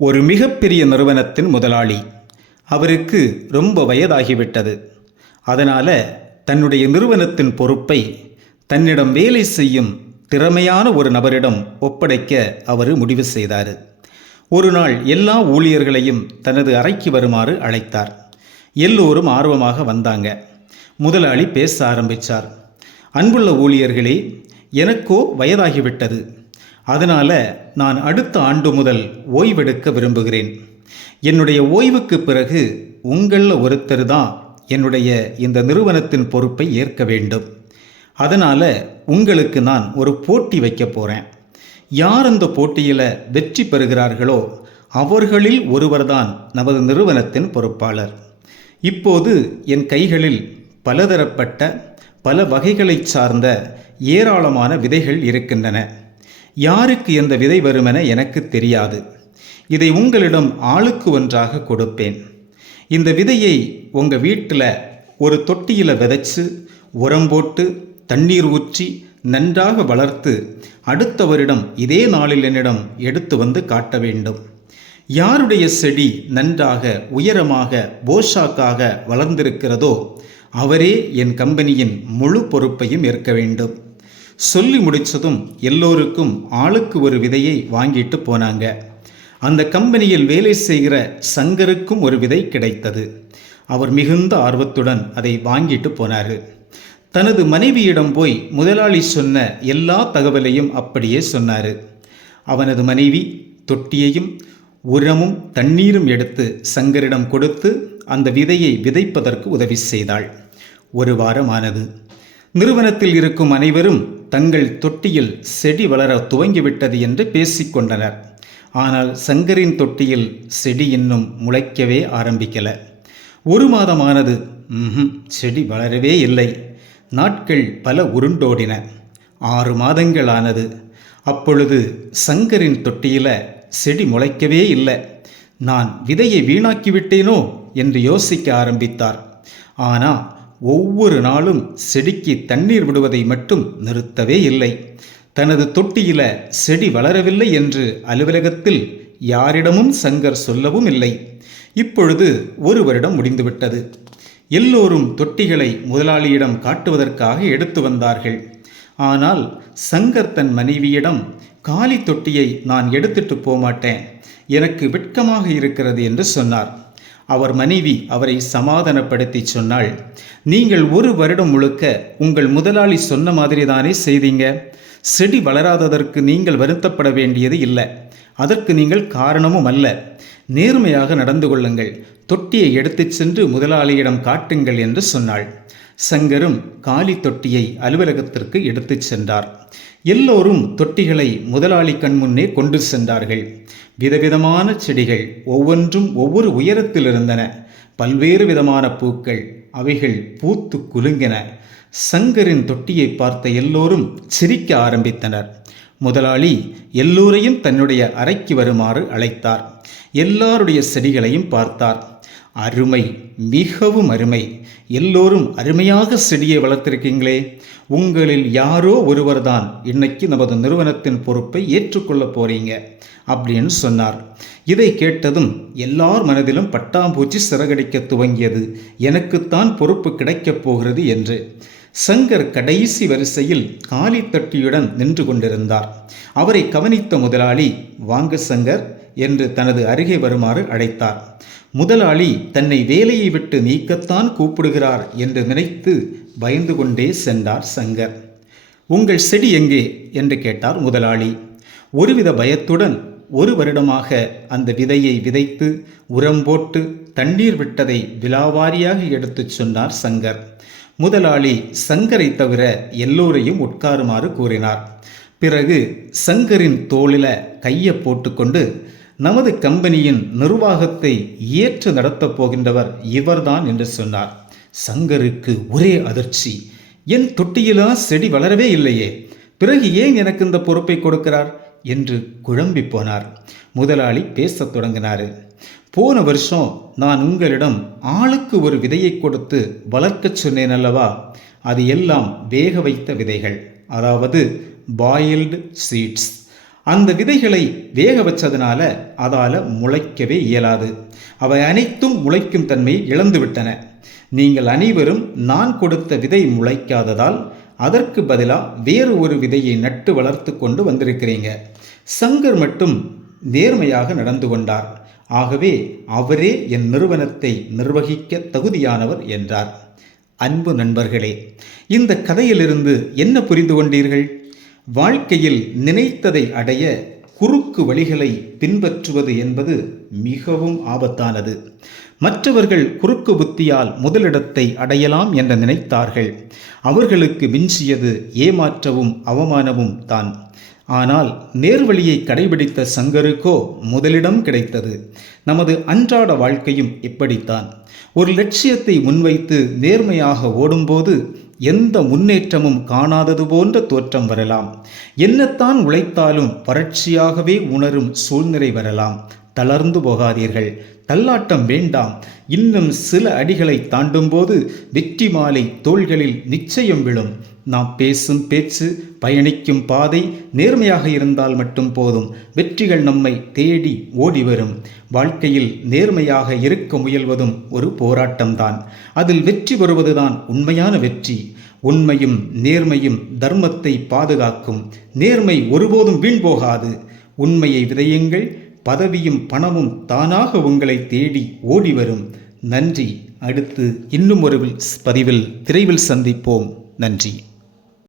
ஒரு மிகப்பெரிய நிறுவனத்தின் முதலாளி. அவருக்கு ரொம்ப வயதாகிவிட்டது. அதனால் தன்னுடைய நிறுவனத்தின் பொறுப்பை தன்னிடம் வேலை செய்யும் திறமையான ஒரு நபரிடம் ஒப்படைக்க அவர் முடிவு செய்தார். ஒரு நாள் எல்லா ஊழியர்களையும் தனது அறைக்கு வருமாறு அழைத்தார். எல்லோரும் ஆர்வமாக வந்தாங்க. முதலாளி பேச ஆரம்பித்தார். அன்புள்ள ஊழியர்களே, எனக்கோ வயதாகிவிட்டது. அதனால் நான் அடுத்த ஆண்டு முதல் ஓய்வெடுக்க விரும்புகிறேன். என்னுடைய ஓய்வுக்கு பிறகு உங்களில் ஒருத்தர் தான் என்னுடைய இந்த நிறுவனத்தின் பொறுப்பை ஏற்க வேண்டும். அதனால் உங்களுக்கு நான் ஒரு போட்டி வைக்க போகிறேன். யார் அந்த போட்டியில் வெற்றி பெறுகிறார்களோ அவர்களில் ஒருவர்தான் நமது நிறுவனத்தின் பொறுப்பாளர். இப்போது என் கைகளில் பலதரப்பட்ட பல வகைகளைச் சார்ந்த ஏராளமான விதைகள் இருக்கின்றன. யாருக்கு எந்த விதை வருமென எனக்கு தெரியாது. இதை உங்களிடம் ஆளுக்கு ஒன்றாக கொடுப்பேன். இந்த விதையை உங்கள் வீட்டில் ஒரு தொட்டியில் விதைச்சு உரம் போட்டு தண்ணீர் ஊற்றி நன்றாக வளர்த்து அடுத்த வருடம் இதே நாளில் என்னிடம் எடுத்து வந்து காட்ட வேண்டும். யாருடைய செடி நன்றாக உயரமாக போஷாக்காக வளர்ந்திருக்கிறதோ அவரே என் கம்பெனியின் முழு பொறுப்பையும் ஏற்க வேண்டும். சொல்லி முடித்ததும் எல்லோருக்கும் ஆளுக்கு ஒரு விதையை வாங்கிட்டு போனாங்க. அந்த கம்பெனியில் வேலை செய்கிற சங்கருக்கும் ஒரு விதை கிடைத்தது. அவர் மிகுந்த ஆர்வத்துடன் அதை வாங்கிட்டு போனார். தனது மனைவியிடம் போய் முதலாளி சொன்ன எல்லா தகவலையும் அப்படியே சொன்னார். அவனது மனைவி தொட்டியையும் உரமும் தண்ணீரும் எடுத்து சங்கரிடம் கொடுத்து அந்த விதையை விதைப்பதற்கு உதவி செய்தாள். ஒரு வாரம் ஆனது. நிறுவனத்தில் இருக்கும் அனைவரும் தங்கள் தொட்டியில் செடி வளர துவங்கிவிட்டது என்று பேசிக்கொண்டனர். ஆனால் சங்கரின் தொட்டியில் செடி இன்னும் முளைக்கவே ஆரம்பிக்கல. ஒரு மாதமானது. செடி வளரவே இல்லை. நாட்கள் பல உருண்டோடின. 6 மாதங்கள் ஆனது. அப்பொழுது சங்கரின் தொட்டியில் செடி முளைக்கவே இல்லை. நான் விதையை வீணாக்கிவிட்டேனோ என்று யோசிக்க ஆரம்பித்தார். ஆனால் ஒவ்வொரு நாளும் செடிக்கு தண்ணீர் விடுவதை மட்டும் நிறுத்தவே இல்லை. தனது தொட்டியில செடி வளரவில்லை என்று அலுவலகத்தில் யாரிடமும் சங்கர் சொல்லவும் இல்லை. இப்பொழுது ஒரு வருடம் முடிந்துவிட்டது. எல்லோரும் தொட்டிகளை முதலாளியிடம் காட்டுவதற்காக எடுத்து வந்தார்கள். ஆனால் சங்கர் தன் மனைவியிடம், காலி தொட்டியை நான் எடுத்துட்டு போமாட்டேன், எனக்கு வெட்கமாக இருக்கிறது என்று சொன்னார். அவர் மனைவி அவரை சமாதானப்படுத்தி சொன்னாள், நீங்கள் ஒரு வருடம் முழுக்க உங்கள் முதலாளி சொன்ன மாதிரி தானே செய்தீங்க. செடி வளராததற்கு நீங்கள் வருத்தப்பட வேண்டியது இல்லை. அதற்கு நீங்கள் காரணமும் அல்ல. நேர்மையாக நடந்து கொள்ளுங்கள். தொட்டியை எடுத்துச் சென்று முதலாளியிடம் காட்டுங்கள் என்று சொன்னாள். சங்கரும் காலி தொட்டியை அலுவலகத்திற்கு எடுத்துச் சென்றார். எல்லோரும் தொட்டிகளை முதலாளி கண்முன்னே கொண்டு சென்றார்கள். விதவிதமான செடிகள் ஒவ்வொன்றும் ஒவ்வொரு உயரத்தில் இருந்தன. பல்வேறு விதமான பூக்கள், அவைகள் பூத்து குலுங்கின. சங்கரின் தொட்டியை பார்த்த எல்லோரும் சிரிக்க ஆரம்பித்தனர். முதலாளி எல்லோரையும் தன்னுடைய அறைக்கு வருமாறு அழைத்தார். எல்லாருடைய செடிகளையும் பார்த்தார். அருமை, மிகவும் அருமை. எல்லோரும் அருமையாக செடியை வளர்த்திருக்கீங்களே. உங்களில் யாரோ ஒருவர்தான் இன்னைக்கு நமது நிறுவனத்தின் பொறுப்பை ஏற்றுக்கொள்ளப் போறீங்க அப்படின்னு சொன்னார். இதை கேட்டதும் எல்லார் மனதிலும் பட்டாம்பூச்சி சிறகடிக்க துவங்கியது. எனக்குத்தான் பொறுப்பு கிடைக்கப் போகிறது என்று. சங்கர் கடைசி வரிசையில் காலி தட்டியுடன் நின்று கொண்டிருந்தார். அவரை கவனித்த முதலாளி, வாங்க சங்கர் என்று தனது அருகே வருமாறு அழைத்தார். முதலாளி தன்னை வேலையை விட்டு நீக்கத்தான் கூப்பிடுகிறார் என்று நினைத்து பயந்து கொண்டே சென்றார் சங்கர். உங்கள் செடி எங்கே என்று கேட்டார் முதலாளி. ஒருவித பயத்துடன் ஒரு வருடமாக அந்த விதையை விதைத்து உரம் போட்டு தண்ணீர் விட்டதை விலாவாரியாக எடுத்துச் சொன்னார் சங்கர். முதலாளி சங்கரை தவிர எல்லோரையும் உட்காருமாறு கூறினார். பிறகு சங்கரின் தோளில கையை போட்டுக்கொண்டு, நமது கம்பெனியின் நிர்வாகத்தை ஏற்று நடத்தப் போகின்றவர் இவர்தான் என்று சொன்னார். சங்கருக்கு ஒரே அதிர்ச்சி. என் தொட்டியிலா செடி வளரவே இல்லையே, பிறகு ஏன் எனக்கு இந்த பொறுப்பை கொடுக்கிறார் என்று குழம்பி போனார். முதலாளி பேசத் தொடங்கினார். போன வருஷம் நான் உங்களிடம் ஆளுக்கு ஒரு விதையை கொடுத்து வளர்க்கச் சொன்னேன் அல்லவா? அது எல்லாம் வேக வைத்த விதைகள், அதாவது பாயில்டு சீட்ஸ். அந்த விதைகளை வேக வச்சதுனால அதால் முளைக்கவே இயலாது. அவை அனைத்தும் முளைக்கும் தன்மையை இழந்துவிட்டன. நீங்கள் அனைவரும் நான் கொடுத்த விதை முளைக்காததால் அதற்கு பதிலாக வேறு ஒரு விதையை நட்டு வளர்த்து கொண்டு வந்திருக்கிறீங்க. சங்கர் மட்டும் நேர்மையாக நடந்து கொண்டார். ஆகவே அவரே என் நிறுவனத்தை நிர்வகிக்க தகுதியானவர் என்றார். அன்பு நண்பர்களே, இந்த கதையிலிருந்து என்ன புரிந்து கொண்டீர்கள்? வாழ்க்கையில் நினைத்ததை அடைய குறுக்கு வழிகளை பின்பற்றுவது என்பது மிகவும் ஆபத்தானது. மற்றவர்கள் குறுக்கு புத்தியால் முதலிடத்தை அடையலாம் என்று நினைத்தார்கள். அவர்களுக்கு மிஞ்சியது ஏமாற்றமும் அவமானமும் தான். ஆனால் நேர்வழியை கடைபிடித்த சங்கருக்கோ முதலிடம் கிடைத்தது. நமது அன்றாட வாழ்க்கையும் இப்படித்தான். ஒரு லட்சியத்தை முன்வைத்து நேர்மையாக ஓடும்போது எந்த முன்னேற்றமும் காணாதது போன்ற தோற்றம் வரலாம். என்னத்தான் உழைத்தாலும் வறட்சியாகவே உணரும் சூழ்நிலை வரலாம். தளர்ந்து போகாதீர்கள். தள்ளாட்டம் வேண்டாம். இன்னும் சில அடிகளை தாண்டும்போது வெற்றி மாலை தோள்களில் நிச்சயம் விழும். நாம் பேசும் பேச்சு, பயணிக்கும் பாதை நேர்மையாக இருந்தால் மட்டும் போதும். வெற்றிகள் நம்மை தேடி ஓடி வரும். வாழ்க்கையில் நேர்மையாக இருக்க முயல்வதும் ஒரு போராட்டம்தான். அதில் வெற்றி பெறுவதுதான் உண்மையான வெற்றி. உண்மையும் நேர்மையும் தர்மத்தை பாதுகாக்கும். நேர்மை ஒருபோதும் வீண் போகாது. உண்மையை விதையுங்கள். பதவியும் பணமும் தானாக உங்களை தேடி ஓடி வரும். நன்றி. அடுத்து இன்னும் ஒரு பதிவில் விரைவில் சந்திப்போம். நன்றி.